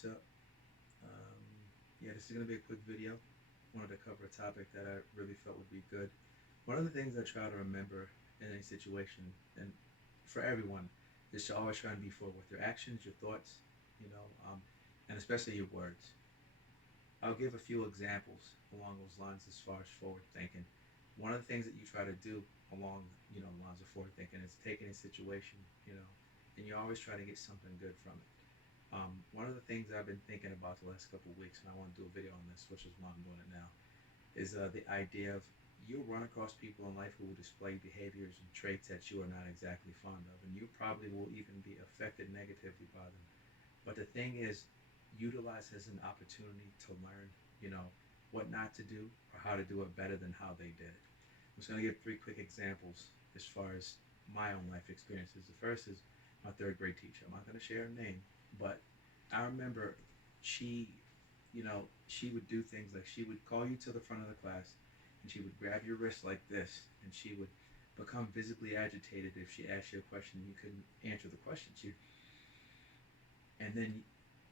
what's up? Um, yeah, this is going to be a quick video. Wanted to cover a topic that I really felt would be good. One of the things I try to remember in a situation, and for everyone, is to always try and be forward with your actions, your thoughts, you know, um, and especially your words. I'll give a few examples along those lines as far as forward thinking. One of the things that you try to do along, lines of forward thinking is taking a situation, and you always try to get something good from it. One of the things I've been thinking about the last couple of weeks, and I want to do a video on this, which is why I'm doing it now, is the idea of you'll run across people in life who will display behaviors and traits that you are not exactly fond of, and you probably will even be affected negatively by them. But the thing is, utilize as an opportunity to learn, you know, what not to do or how to do it better than how they did it. I'm just going to give three quick examples as far as my own life experiences. The first is my third grade teacher. I'm not going to share her name, but I remember she, she would do things like she would call you to the front of the class and she would grab your wrist like this and she would become visibly agitated if she asked you a question and you couldn't answer the question. And then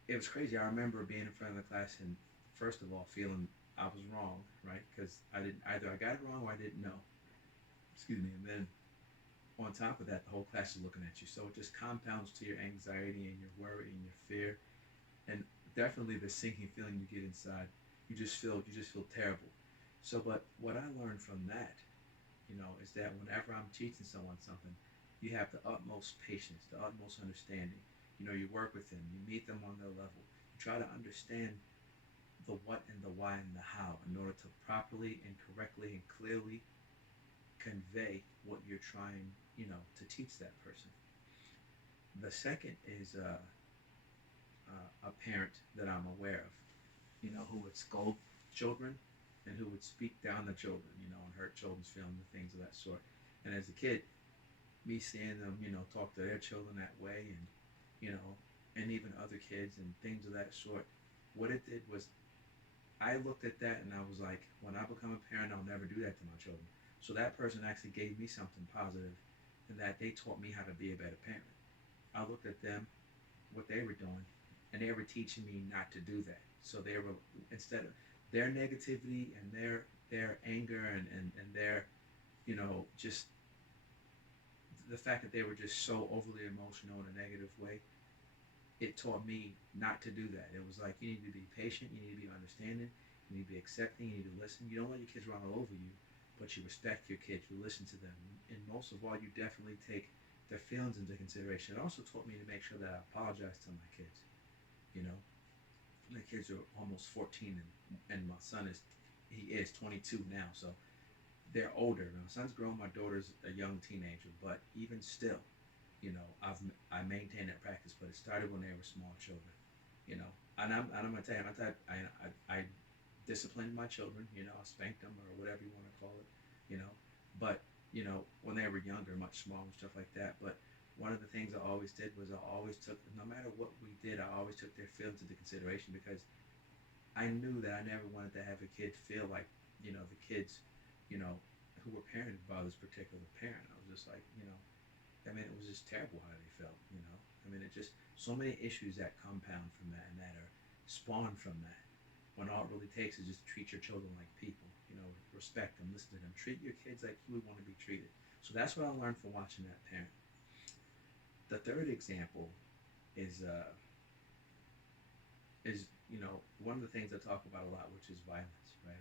it was crazy. I remember being in front of the class and first of all feeling I was wrong, right? Because I didn't either I got it wrong or I didn't know. Excuse me. And then on top of that, the whole class is looking at you. So it just compounds to your anxiety and your worry and your fear, and definitely the sinking feeling you get inside. You just feel terrible. So, but what I learned from that, is that whenever I'm teaching someone something, you have the utmost patience, the utmost understanding. You work with them, you meet them on their level. You try to understand the what and the why and the how in order to properly and correctly and clearly convey what you're trying, to teach that person. The second is a parent that I'm aware of, who would scold children and who would speak down the children, and hurt children's feelings and things of that sort. And as a kid, me seeing them, talk to their children that way you know, and even other kids and things of that sort, what it did was I looked at that and I was like, when I become a parent, I'll never do that to my children. So that person actually gave me something positive in that they taught me how to be a better parent. I looked at them, what they were doing, and they were teaching me not to do that. So they were, instead of their negativity and their anger and their, just the fact that they were just so overly emotional in a negative way, it taught me not to do that. It was like you need to be patient, you need to be understanding, you need to be accepting, you need to listen. You don't let your kids run all over you, but you respect your kids, you listen to them, and most of all, you definitely take their feelings into consideration. It also taught me to make sure that I apologize to my kids. You know, my kids are almost 14, and my son is 22 now, so they're older. My son's grown, my daughter's a young teenager, but even still, I maintain that practice, but it started when they were small children. You know, and I'm gonna tell you, I disciplined my children. I spanked them or whatever you want to call it. You know, but when they were younger, much smaller and stuff like that. But one of the things I always did was I always took, no matter what we did, I always took their feelings into consideration because I knew that I never wanted to have a kid feel like, the kids, you know, who were parented by this particular parent. I was just like, I mean, it was just terrible how they felt. I mean, it just, so many issues that compound from that and that are spawned from that. When all it really takes is just treat your children like people, respect them, listen to them, treat your kids like you would want to be treated. So that's what I learned from watching that parent. The third example is, one of the things I talk about a lot, which is violence, right?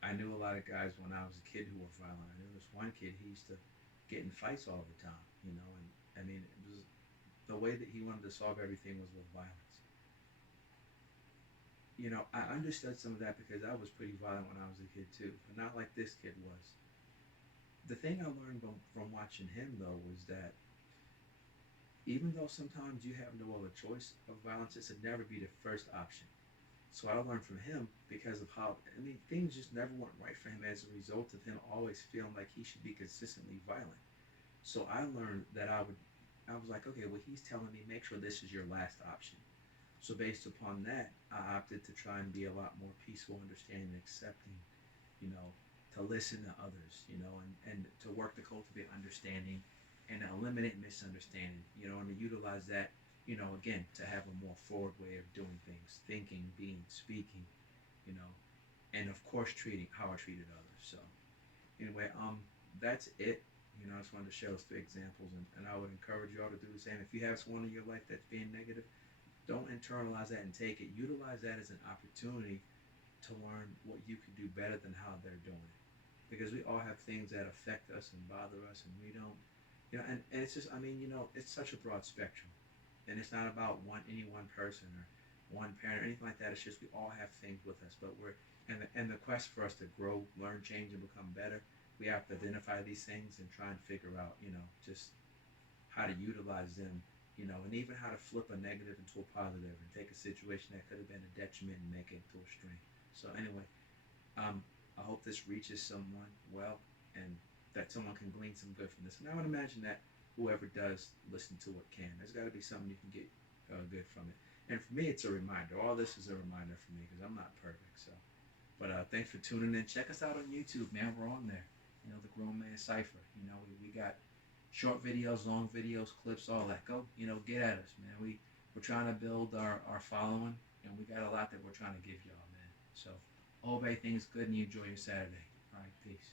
I knew a lot of guys when I was a kid who were violent. I knew this one kid, he used to get in fights all the time, and I mean, it was the way that he wanted to solve everything was with violence. I understood some of that because I was pretty violent when I was a kid too, but not like this kid was. The thing I learned from watching him though was that even though sometimes you have no other choice of violence, it should never be the first option. So I learned from him because of how, I mean, things just never went right for him as a result of him always feeling like he should be consistently violent. So I was like, okay, well, he's telling me make sure this is your last option. So based upon that, I opted to try and be a lot more peaceful, understanding, accepting, you know, to listen to others, and to work to cultivate understanding and eliminate misunderstanding, and to utilize that again, to have a more forward way of doing things, thinking, being, speaking, you know, and of course treating how I treated others. So anyway, that's it. I just wanted to share those three examples, and I would encourage you all to do the same. If you have someone in your life that's being negative, don't internalize that and take it. Utilize that as an opportunity to learn what you can do better than how they're doing it. Because we all have things that affect us and bother us, and we don't, and it's just, it's such a broad spectrum. And it's not about any one person or one parent or anything like that. It's just we all have things with us, but and the quest for us to grow, learn, change, and become better. We have to identify these things and try and figure out, just how to utilize them, and even how to flip a negative into a positive and take a situation that could have been a detriment and make it into a strength. So anyway, I hope this reaches someone well, and that someone can glean some good from this. And I would imagine that whoever does listen to it can. There's got to be something you can get good from it. And for me, it's a reminder. All this is a reminder for me because I'm not perfect. So, but thanks for tuning in. Check us out on YouTube, man. We're on there. The Grown Man Cipher. We got short videos, long videos, clips, all that. Go, get at us, man. We're trying to build our following, and we got a lot that we're trying to give y'all, man. So, hope everything's good and you enjoy your Saturday. All right, peace.